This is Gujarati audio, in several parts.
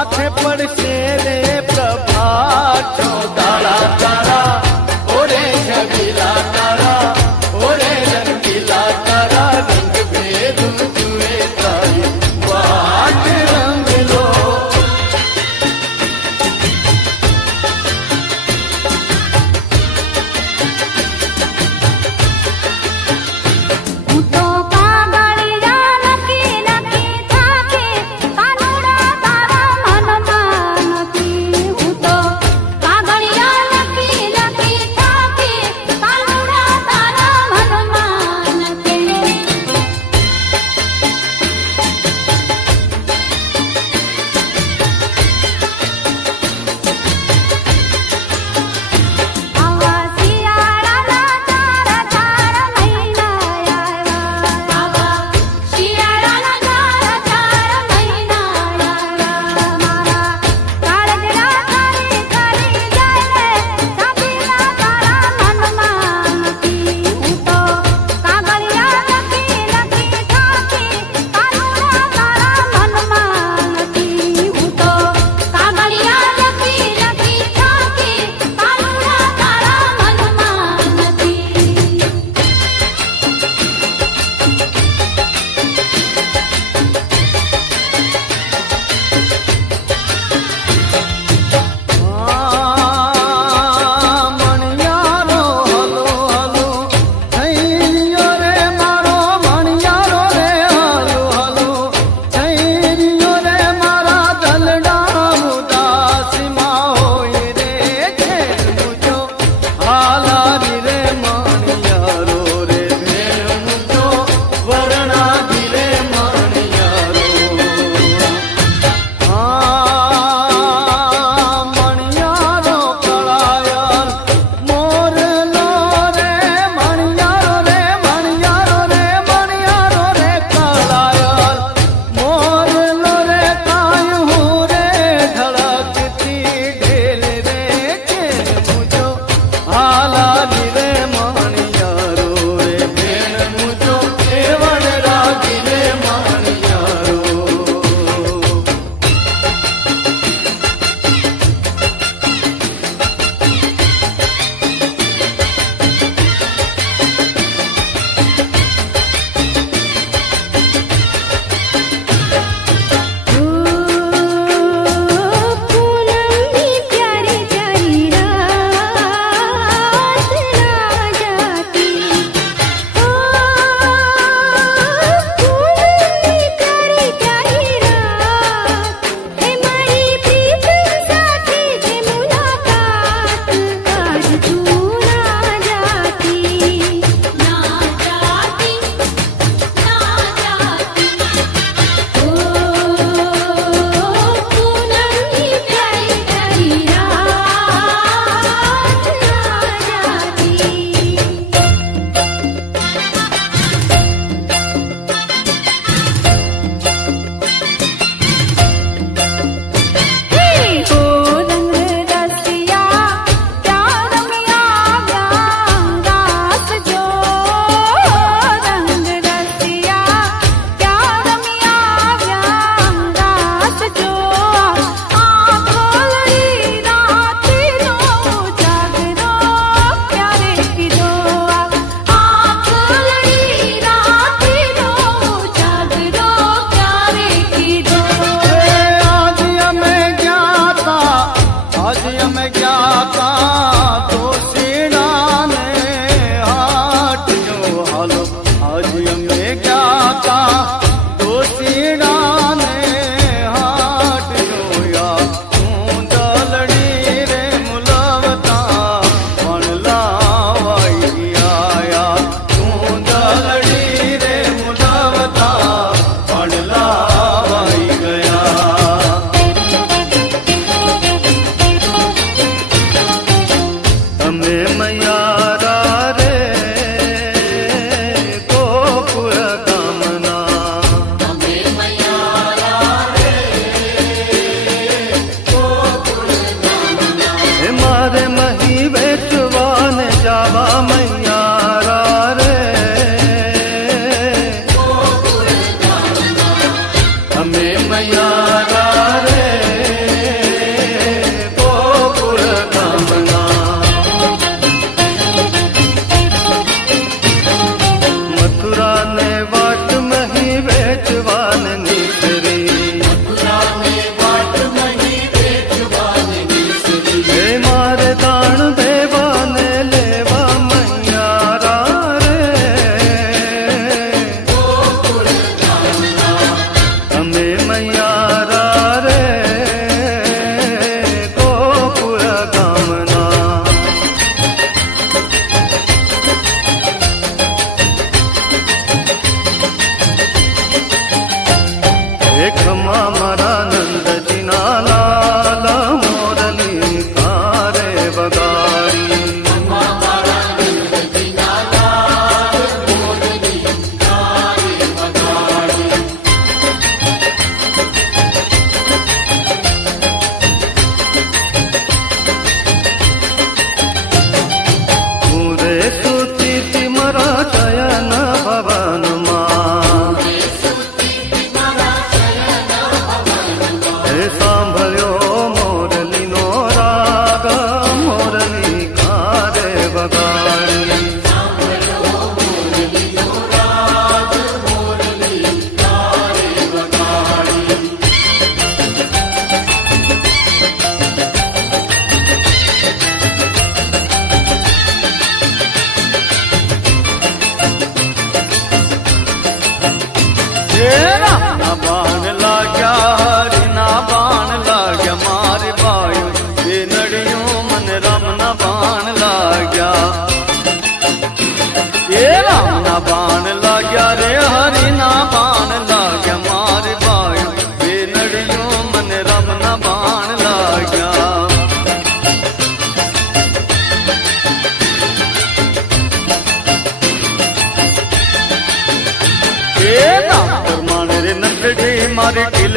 માથે પડશે રે પ્રભાત દાડા તારા ઓરે છબીલા તારા ઓરે રંગીલા તારા રંગ ભેરું જુએ તારી વાત રંગ લો હું તો પાગળિયા નકી નકી થાકે કાનુડા તારા મનમાં નથી હું તો પાગળિયા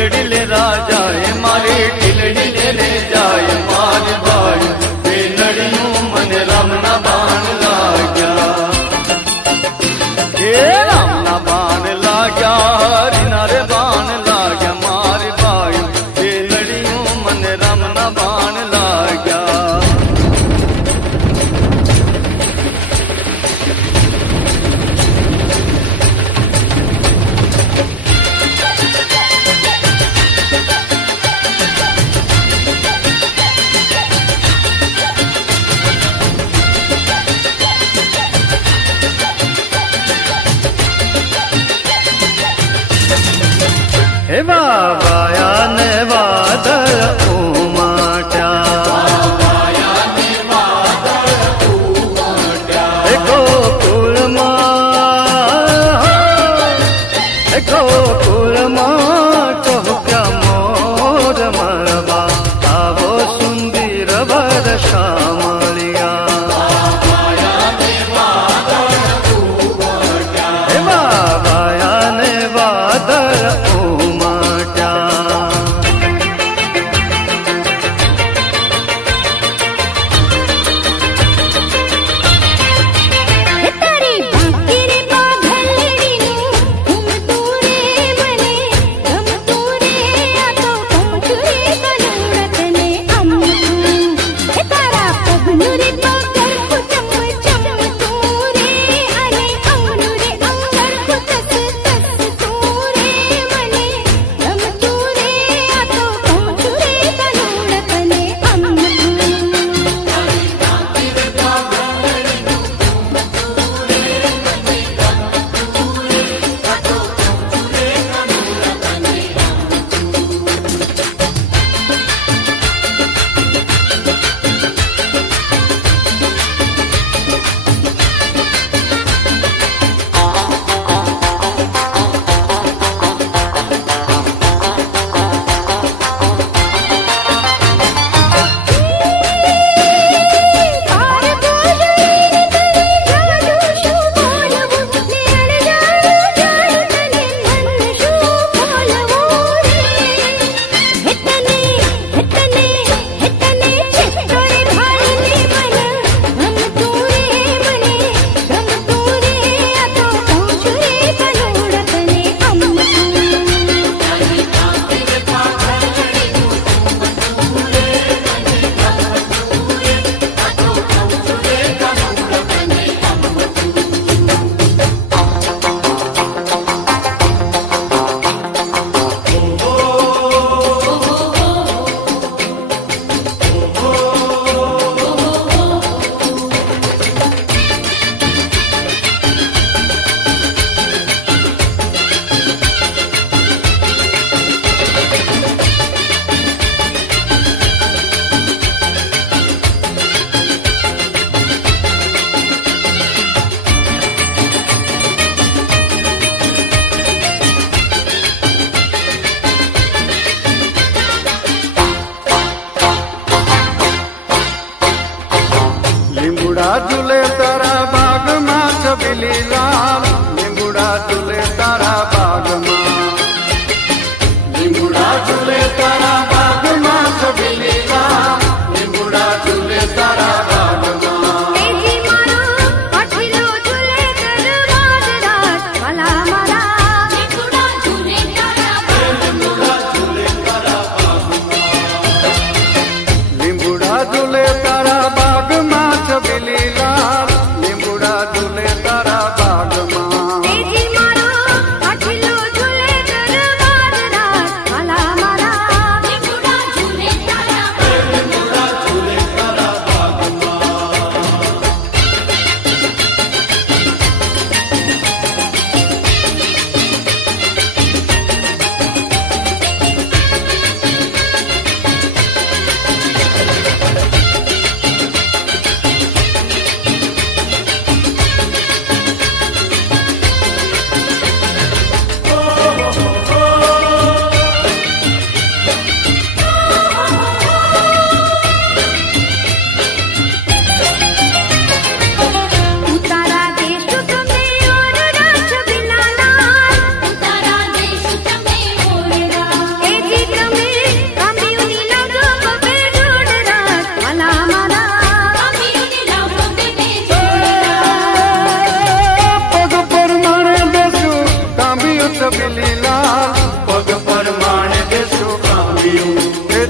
ટીલડી લે રાજા એ મારી ટીલડી લે જાય મારી ભાઈ બે નડિયું મને રામના બાણ લાગ્યા એ રામના બાણ લાગ્યા હરીના રે બાણ લાગ્યા મારી ભાઈ બે નડિયું મને રામના બાણ લાગ્યા હે વાયા ને વાદળ ઉમાટ્યા હે ગોકુળમાં ચોક્યા મોર મરવા આવો સુંદર વર શામળિયા હે વાયા ને વાદળ તારી ભાકીરે પાઘલડીનું ઘૂમતું રે મને ગમતું રે આ તો પહોંચું રે કનુરતને અમતું તારા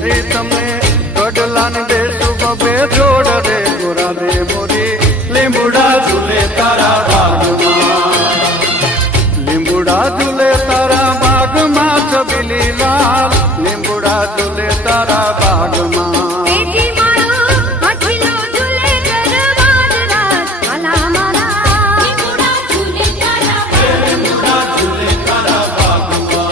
એ તમને ગઢલાન બેસું બબે જોડ રે ગોરા દે મોરી લીંબુડા ઝૂલે તારા બાગમાં લીંબુડા ઝૂલે તારા બાગમાં છબીલી લાલ લીંબુડા ઝૂલે તારા બાગમાં પેટી માળો હઠીલો ઝૂલે ગરબાજ રાત આલા માલા લીંબુડા ઝૂલે તારા લીંબુડા ઝૂલે તારા બાગમાં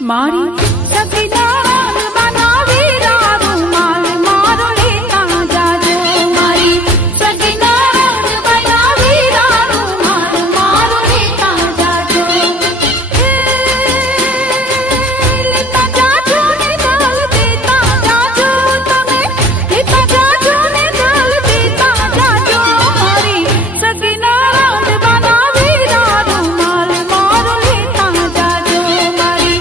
મારી સખીના બનાવી રામ માલ મારો લેતા જાજો મારી સખીના બનાવી રામ માલ મારો લેતા જાજો લેતા જાજો ને ગાલ દેતા જાજો તમે લેતા જાજો ને ગાલ દેતા જાજો મારી સખીના બનાવી રામ માલ મારો લેતા જાજો મારી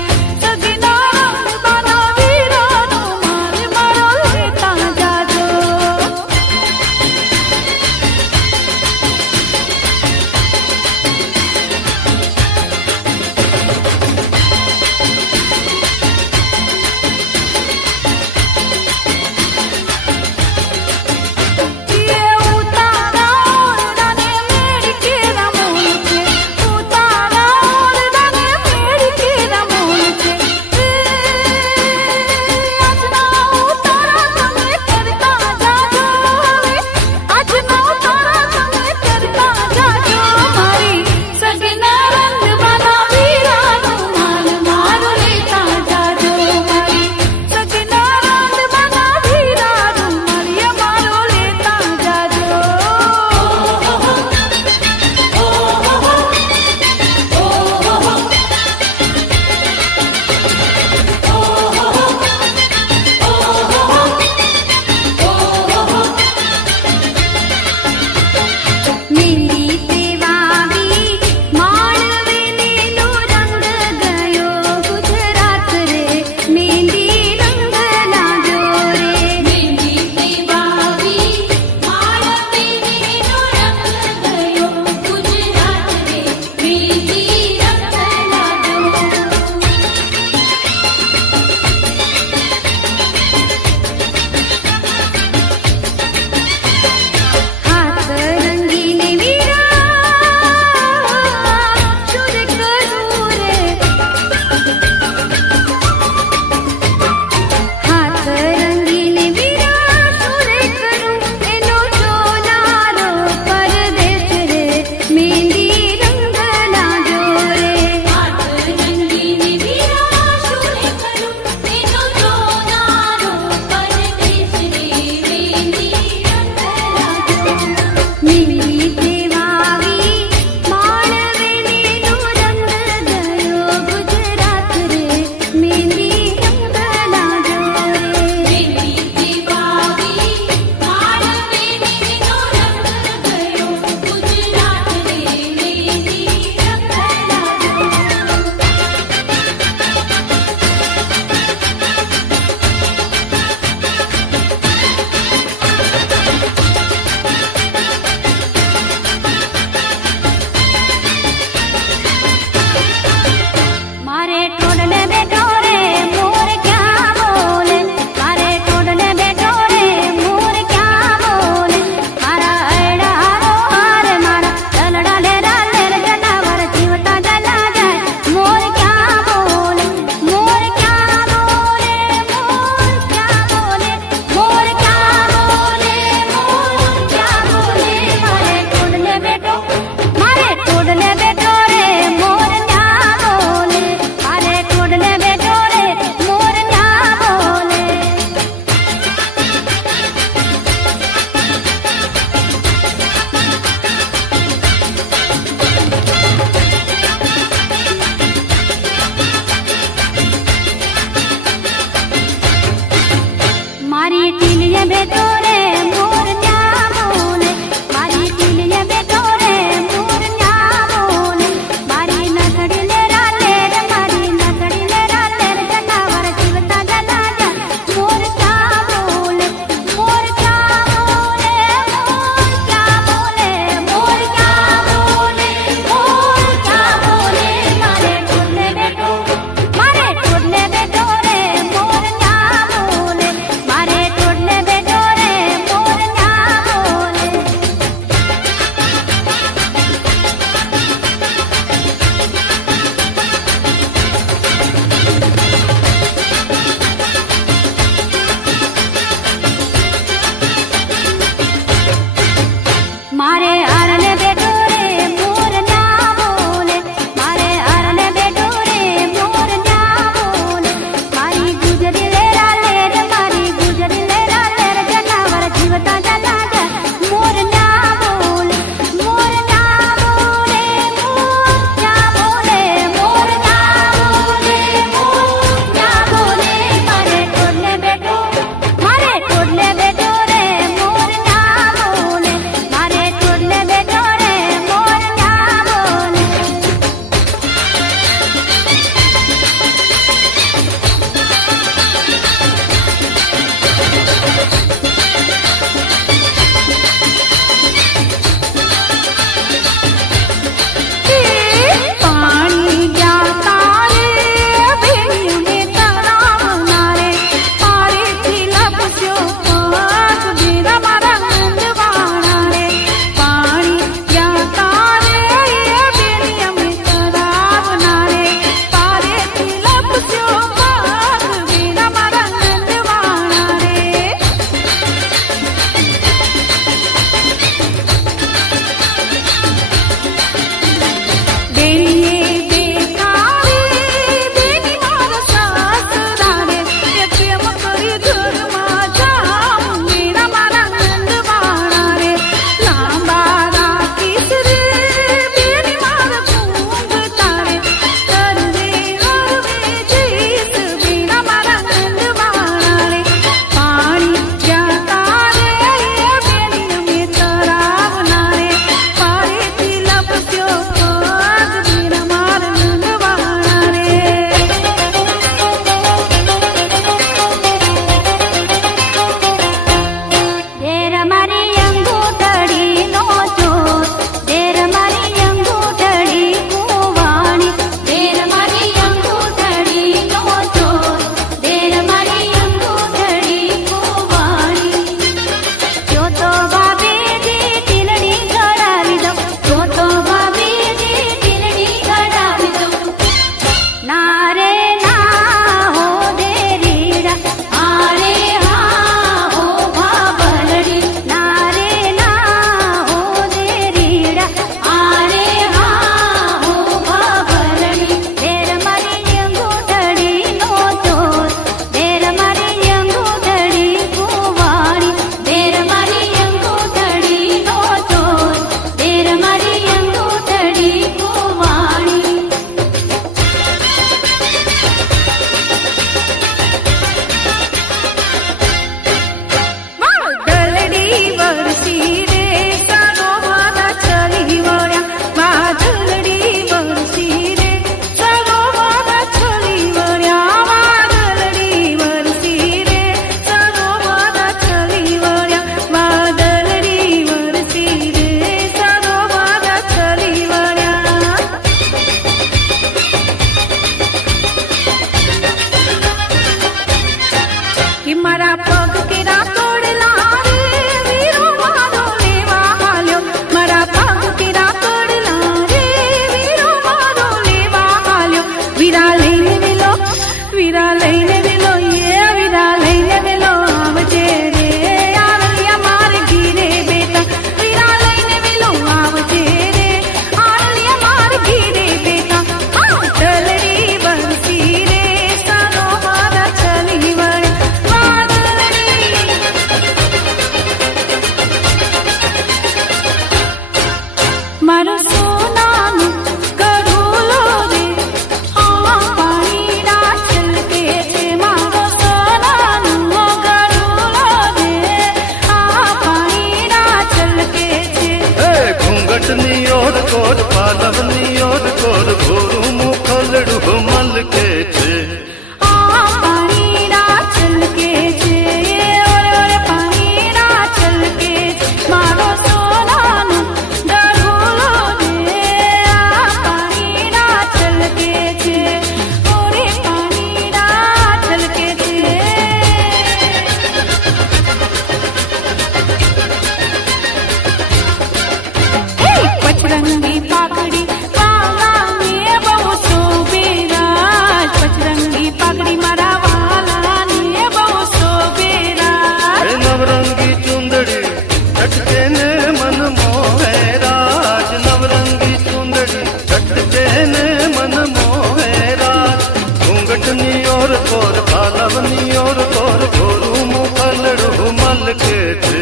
થોરું મુખલડું મલકે છે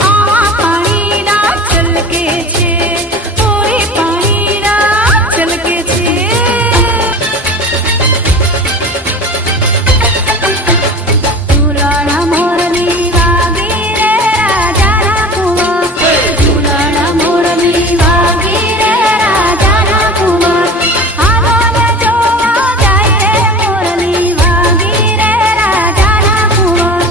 આ પાણીના છલકે છે ઓરે પાણીના છલકે છે ઝૂલણ મોરની વાગી રે રાજાના કુંવર ઝૂલણ મોરની વાગી રે રાજાના કુંવર હાલો ને જોવા જાય રે મોરની વાગી રે રાજાના કુંવર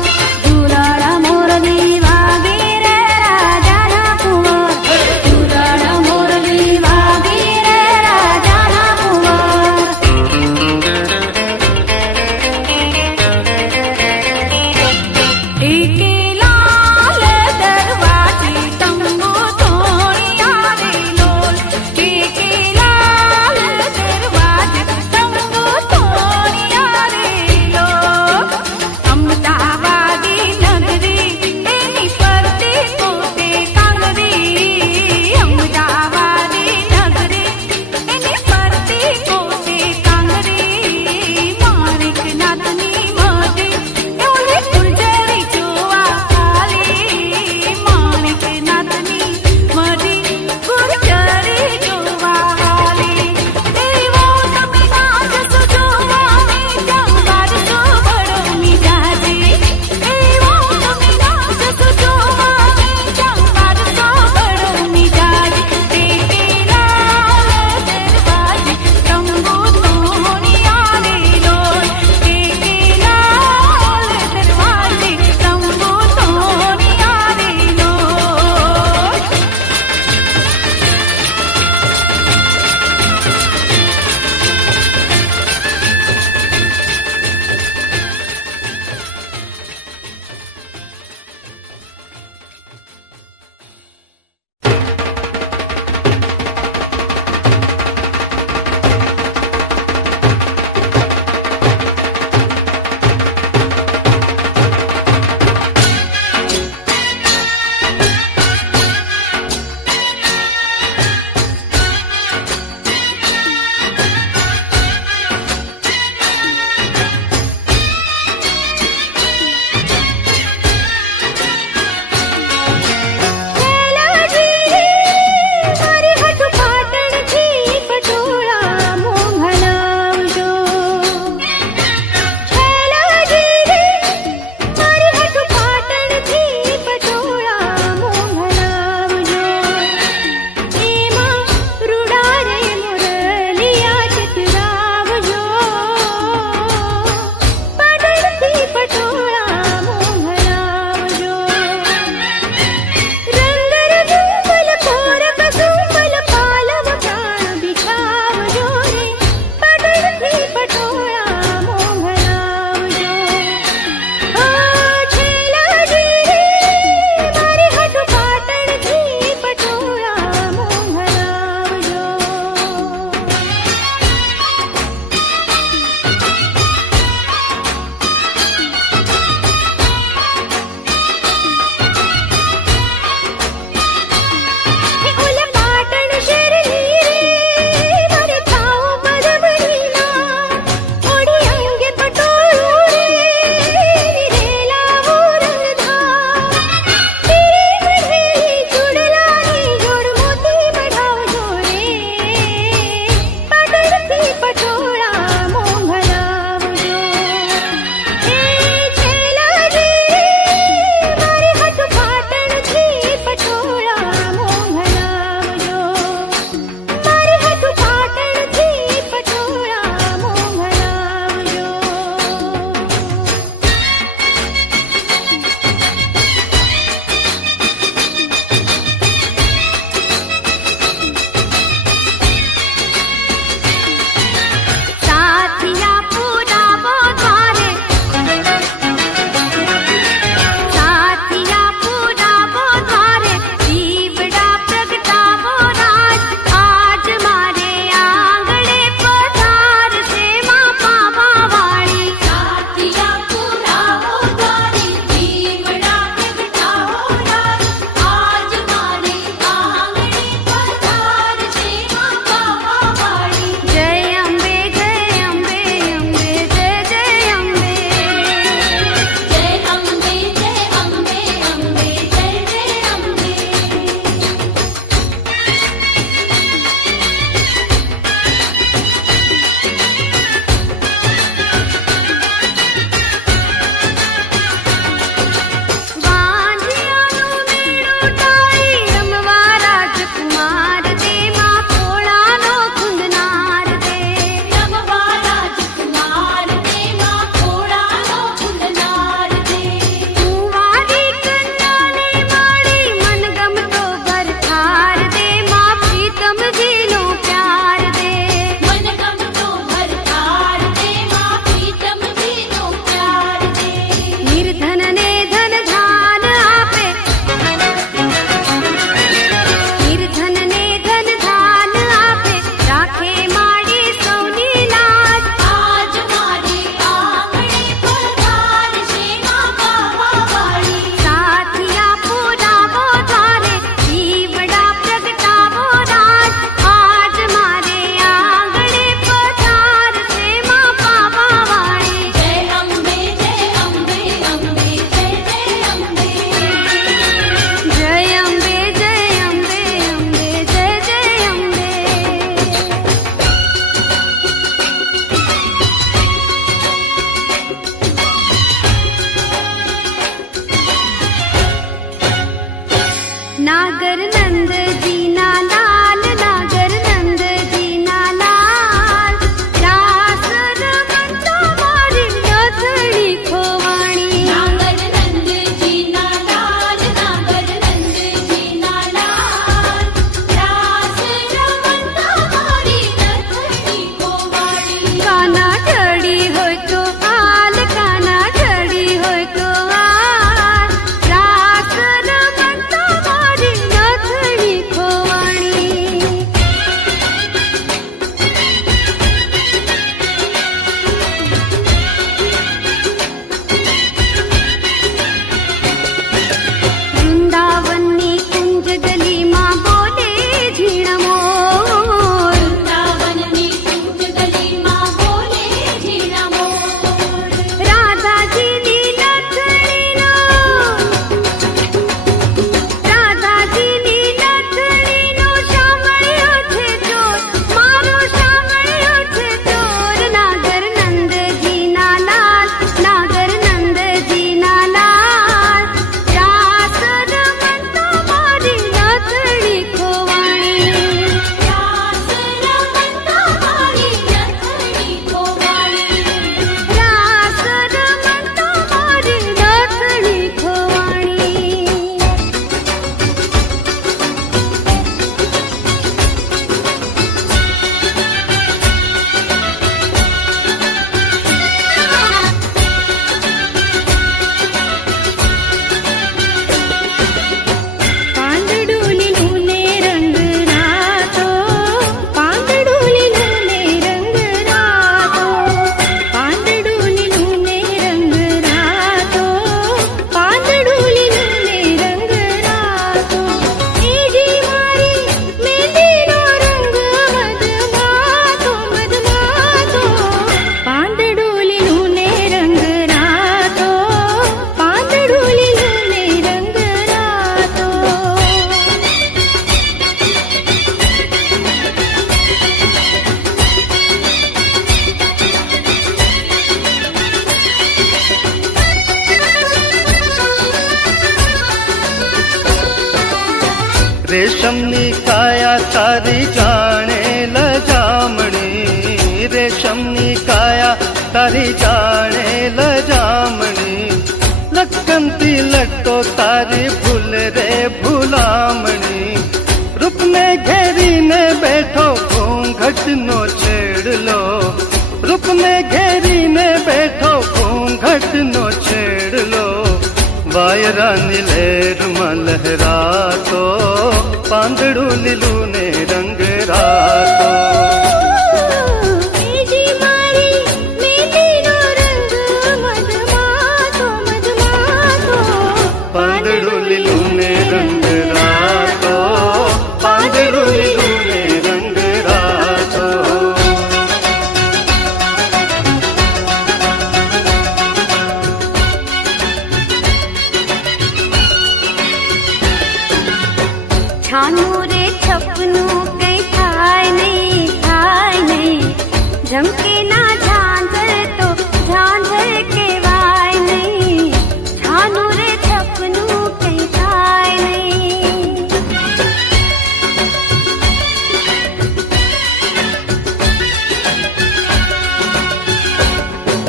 રેશમની કાયા તારી જાણે લજામણી, રેશમની કાયા તારી જાણે લજામણી, લખનતી લટો તારી ભૂલ રે ભૂલામણી, રૂપને ઘેરીને બેઠો ઘૂંઘટનો છેડલો, રૂપને ઘેરીને બેઠો ઘૂંઘટનો છેડલો, વાયરાની લહેરમાં લહેરાતો પાંદડું લીલું ને રંગ રાતો. એજી મારી મેલીનો રંગ મધમાતો મધમાતો, પાંદડું લીલું ને રંગ રાતો, પાંદડું લીલું ને રંગ રાતો. છાનું રે છપનું કઈ થાય નહીં, થાય નહીં, ઝમકે ના ઝાંઝર તો ઝાંઝર કહેવાય નહીં, છાનું રે છપનું કઈ થાય નહીં.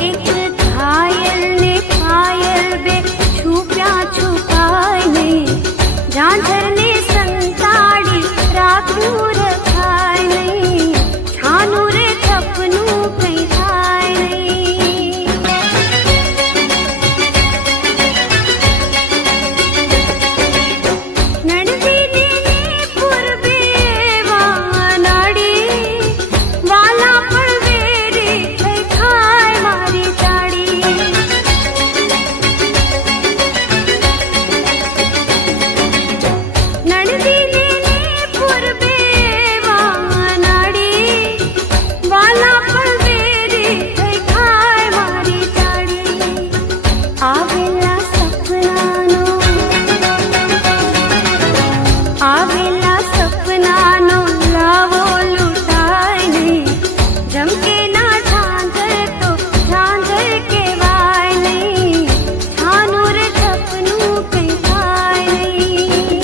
એક ઘાયલ ને પાયલ બે છુપ્યા છુપાય નહીં, ઝાંઝર ને સંતાડી રાખવું રખાય નહીં, છાનું રે છપનું કઈ થાય નહીં. નડવીને પૂર્વે વાનાડી, વાલા પણ વેરી થઈ ખાય મારી ચાડી. નડવીને પૂર્વે વાનાડી, વાલા પણ વેરી થઈ ખાય મારી ચાડી. આવેલા સપનાનો, આવેલા સપનાનો લાવો લૂંટાય નહીં, ઝમકે ના ઝાંઝર તો ઝાંઝર કહેવાય નહીં, છાનું રે છપનું કઈ થાય નહીં.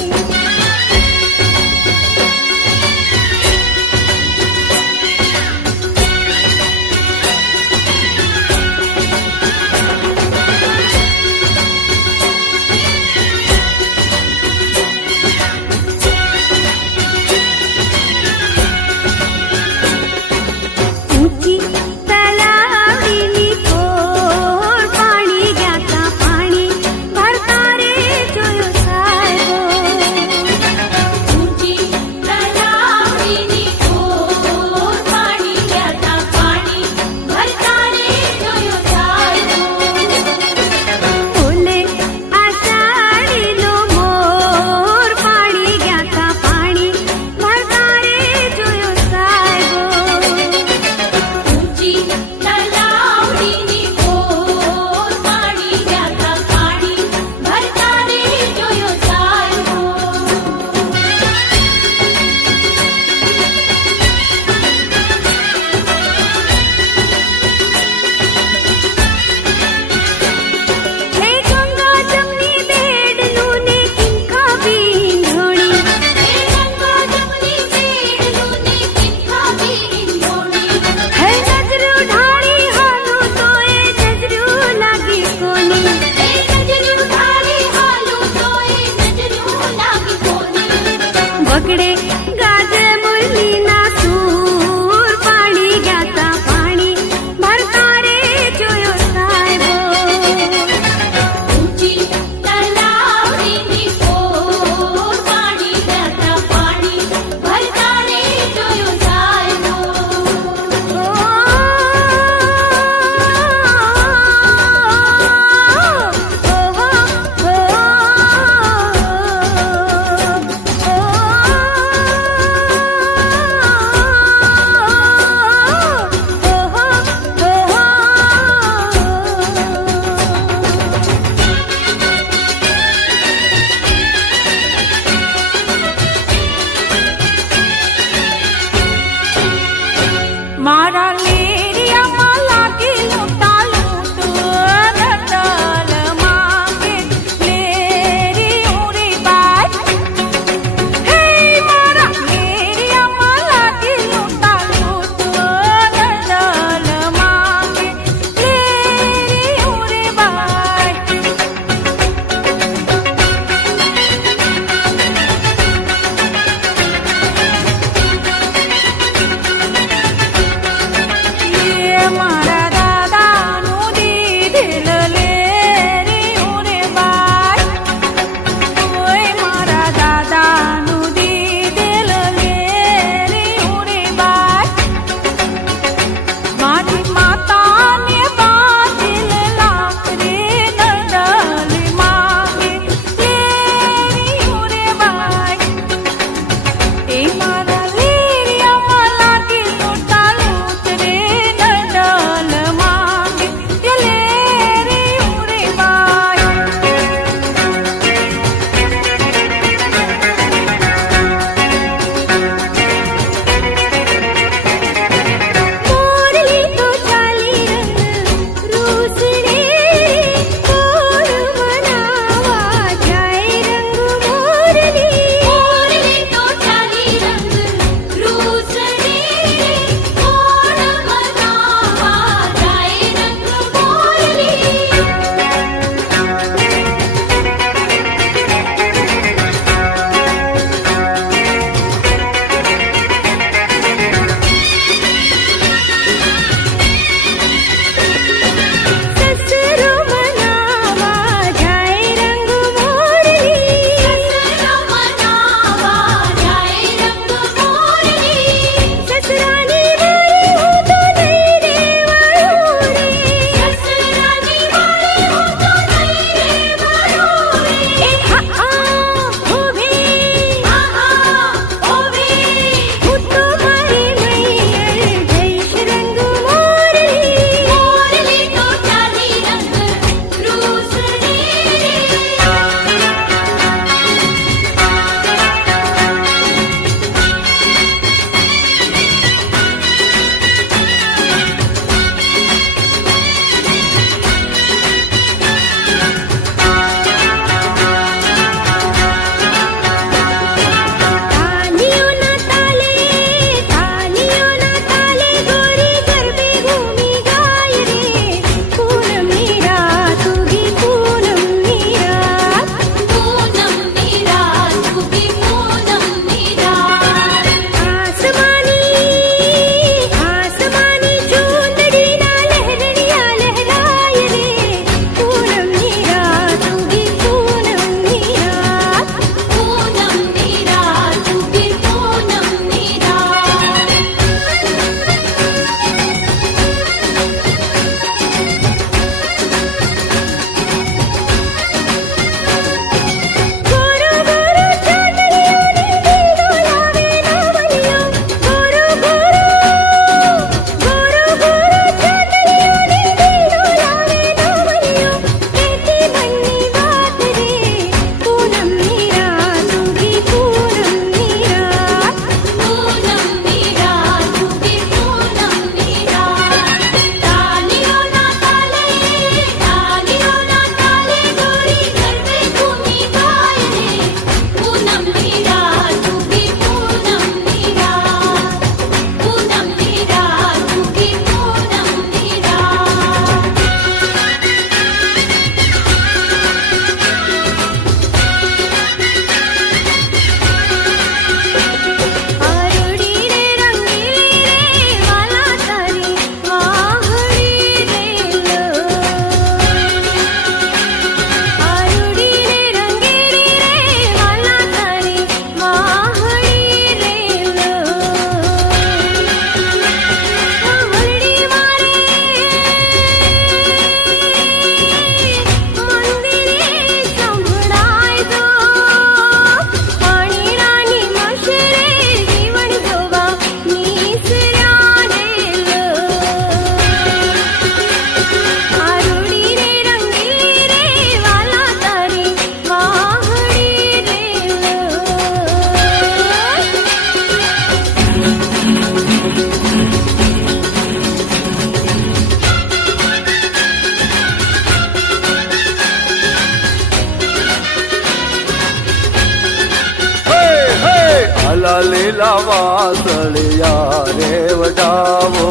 આલા લીલા વાસળિયા રે વડાવો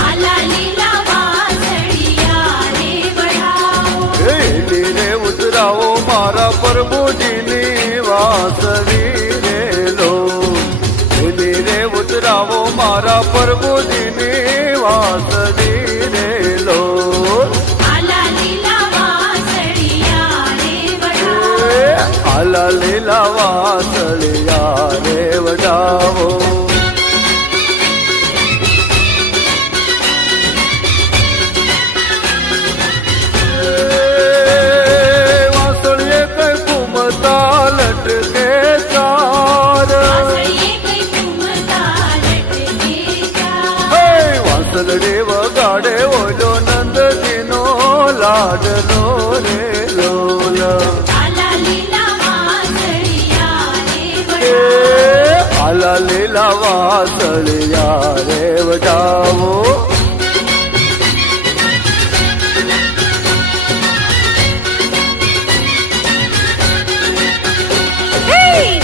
આલા લીલા વાસળિયા રે વડાવો લીલી રે ઉતરાવો મારા પ્રભુજીની વાસળી રે લો લીલી રે ઉતરાવો મારા પ્રભુજીની વાસળી રે લો આલા લીલા વાસળિયા રે વડાવો આલા લીલા વાસળિયા રે વડાવો વાસળીએ કઈ ઘૂમતા લટકે ચાર વાસળીએ કઈ ઘૂમતા લટકે ચાર વાસળડી વગાડે ઓલો નંદજીનો લાડલો રે લોલ આલા લીલા વાસળિયા રે વડાવો આલા લીલા વાસળિયા રે વડાવો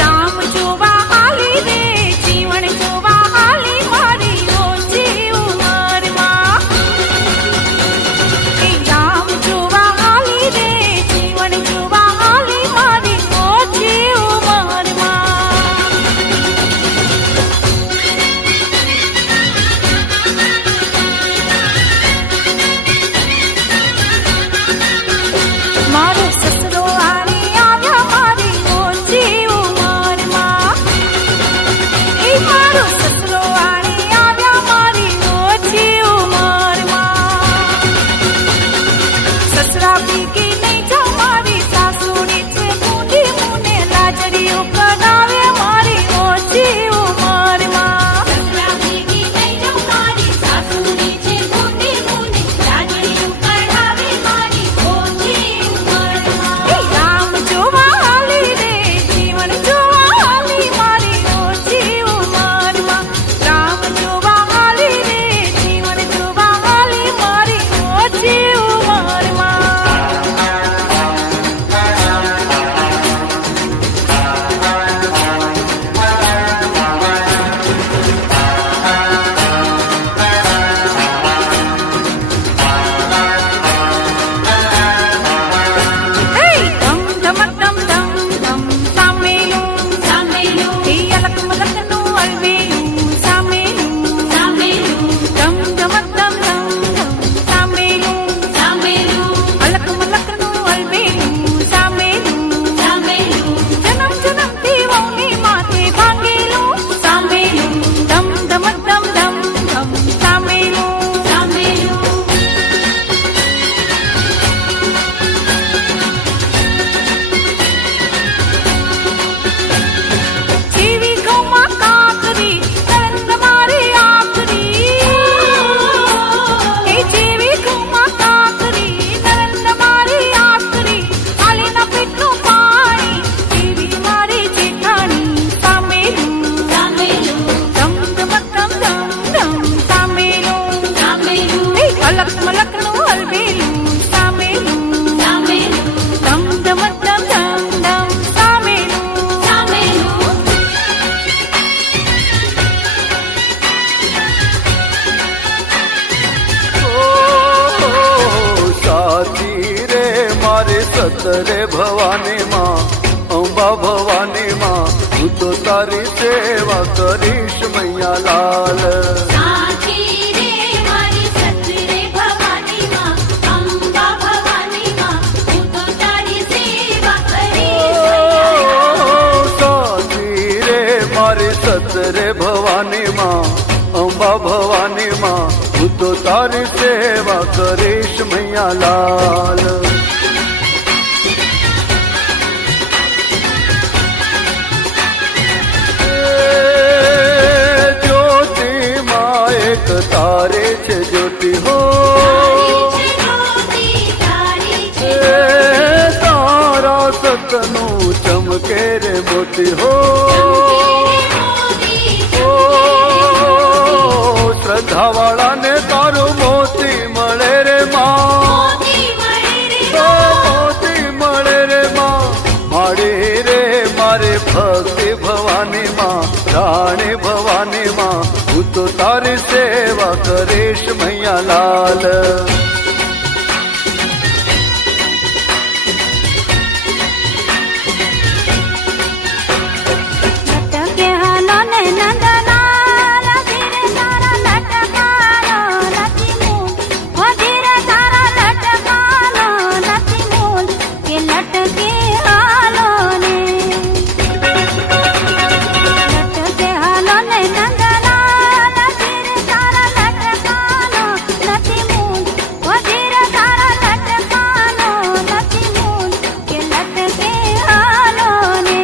રામ જોવા આલી રે જીવન જોવા આલી મારી ઓછી ઉંમરમાં રામ જોવા આલી રે જીવન જોવા આલી મારી ઓછી ઉંમરમાં મારો સસરો આલી આવ્યા મારી ઓછી ઉંમરમાં મારો સસરો આલી આવ્યા મારી ઓછી ઉંમરમાં સસરા ભેગી નહીં જાઉં મારી સાસુની છે મૂંડી મુને લાજડીઓ કરાવે મારી ઓછી ઉંમરમાં સસરા ભેગી નહીં જાઉં મારી સાસુની છે મૂંડી મુને લાજડીઓ કરાવે મારી ઓછી ઉંમરમાં રામ જોવા આલી રે જીવન જોવા આલી મારી ઓછી ઉંમરમાં રામ જોવા આલી રે જીવન જોવા આલી મારી ઓછી ઉંમરમાં ધમ ધમક ધમ ધમ ધમ સામેલું સામેલું અલક મલકનું અલવેલું સામેલું સામેલું ધમ ધમક ધમ ધમ ધમ સામેલું સામેલું અલક મલકનું અલવેલું સામેલું સામેલું જન્મ જન્મથી વહુની માથે ભાંગેલું સામેલું ધમ ધમક ધમ ધમ ધમ સામેલું સામેલું જેવી ગૌમાં કાકરી નરેન્દ્ર મારી આખરી જેવી ગૌમાં કાકરી નરેન્દ્ર મારી આખરી આલીના પેટનું પાણી જેવી મારી જેઠાણી સામેલું સામેલું ધમ ધમક ધમ ધમ ધમ સામેલું સામેલું અલક મલકનું હલવેલું સામેલું સામેલું ધમ ધમક ધમ ધમ ધમ સામેલું સામેલું સાચી રે મારે સતરે ભવાની માં અંબા ભવાની માં હું તો તારી સેવા કરીશ મૈયા લાલ સાચી રે મારી સતરે ભવાની માં અંબા ભવાની માં હું તો તારી સેવા કરીશ સાચી રે મારી સતરે ભવાની માં અંબા ભવાની માં હું તો તારી સેવા કરીશ મૈયા લાલ જ્યોતિ માં એક તારે છે જ્યોતિ હો તારા સતનું ચમકે રે મોતી હો શ્રદ્ધાવાળાને તારું મોતી મળે રે માં મોતી મળે રે માં મારી રે મારે ભક્તિ ભવાની માં લાલ લટકે હાલો ને નંદલાલ ધીરે તારા લટકાનો નથી મૂલ ઓ ધીરે તારા લટકાનો નથી મૂલ કે લટકે હાલો ને લટકે હાલો ને નંદલાલ ધીરે તારા લટકાનો નથી મૂલ ઓ ધીરે તારા લટકાનો નથી મૂલ કે લટકે હાલો ને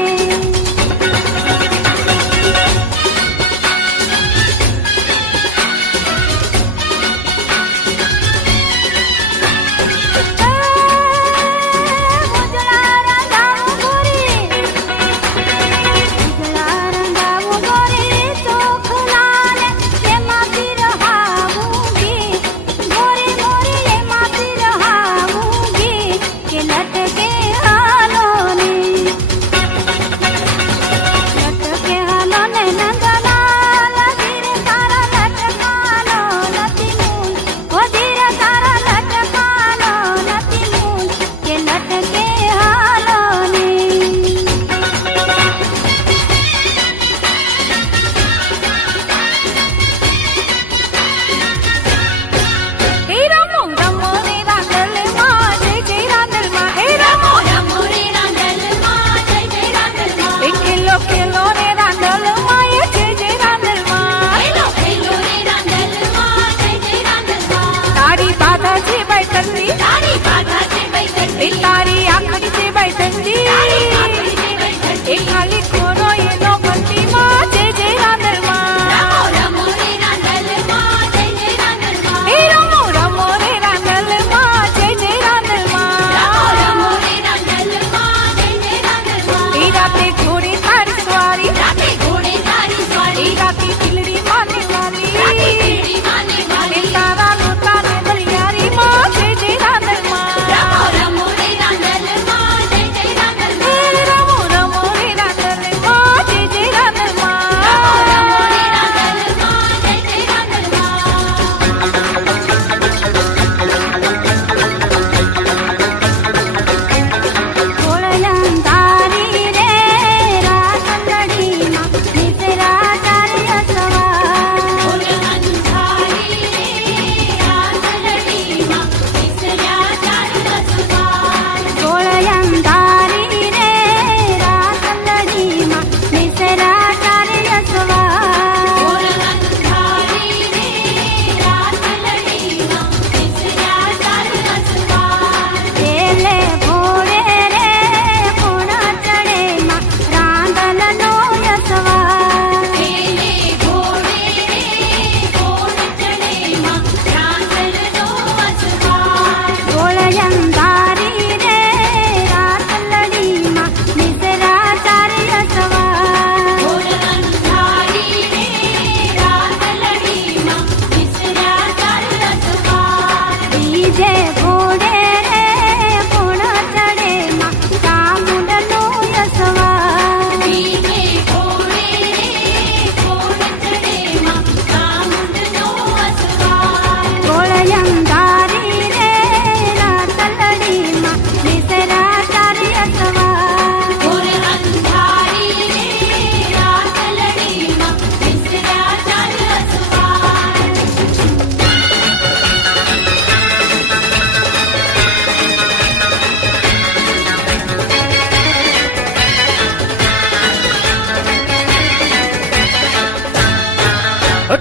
તારી આંખડી છે બૈઠંડી એ ખાલી ખોરો એનો ભક્તિમાં જય જય રાંદલમાં એ રમો રમો રે રાંદલમાં જય જય રાંદલમાં એ રાતે ઘોડે તારી સ્વારી એ રાતે ખીલડી માને વાલી એ તારા લોટાને બલિયારીમાં જય જય રાંદલમાં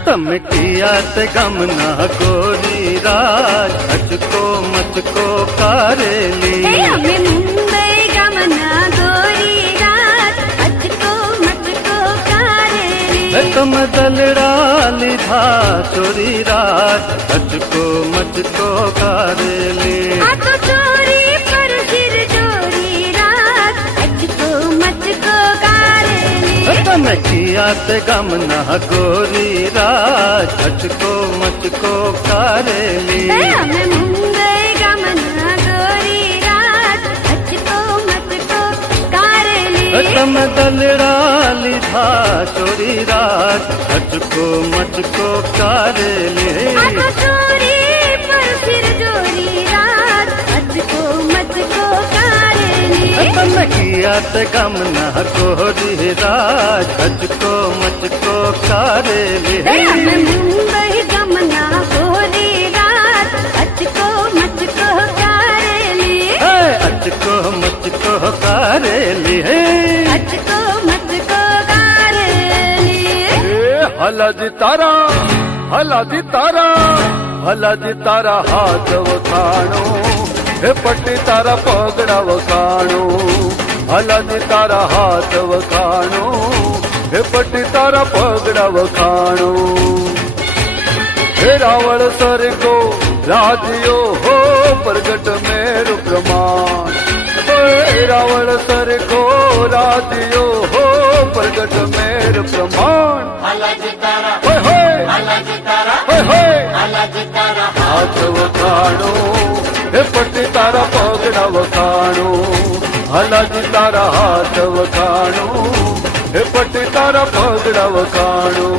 टमकियात गमना गोरी राज अचको मचको कारेली અમે મુંબઈ ગમના ગોરી રાત અચકો મચકો કારેલી तुम दलड़ा लिधा चोरी रात अचको मचको कारेली આ તો ચોરી પર સિર ચોરી રાત અચકો મચકો કારેલી टमकियात गमना गोरी राज अचको मचको कारेली અમે મુંબઈ ગમના ગોરી રાત અચકો મચકો કારેલી तुम दलड़ा लिधा चोरी रात अचको मचको कारेली આ તો ચોરી તે ગામના કોરી રાજ અચકો મચકો કારેલી અમે મુંબઈ ગમના ગોરી રાત અચકો મચકો કારેલી હે અચકો મચકો કારેલી હે અચકો મચકો કારેલી હલાજી તારા હાથ વખાણો હે પટ્ટી તારા પગડા વખાણો હલાજી તારા હાથ વખાણો હે પટ્ટી તારા પગડા વખાણો હે રાવળ સરકો રાજ્યો હો પ્રગટ મેરુ પ્રમાણ હે રાવળ સરકો રાજ્યો હો પ્રગટ મેર પ્રમાણ હોય હોય હાથ વખાણો હે પટ્ટી તારા પગડા વખાણો હલાજી તારા હાથ વખાણો હે પટ્ટી તારા પગડા વખાણો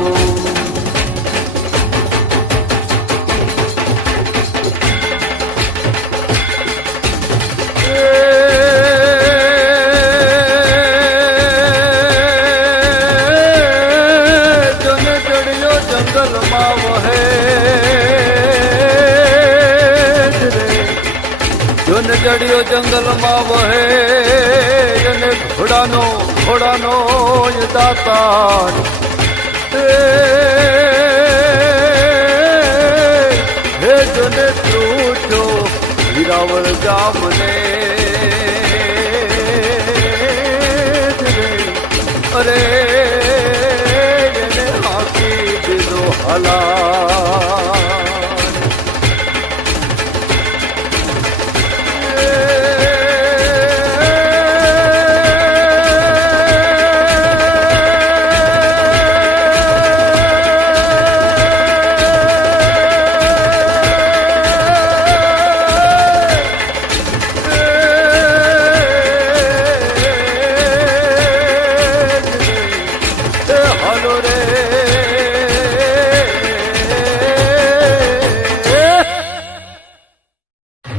જંગલમાં વહે જોને જડિયો જંગલમાં વહે અને ઘોડાનો દાતાર હે જોને ત્રુઠો હિરાવળ ગામને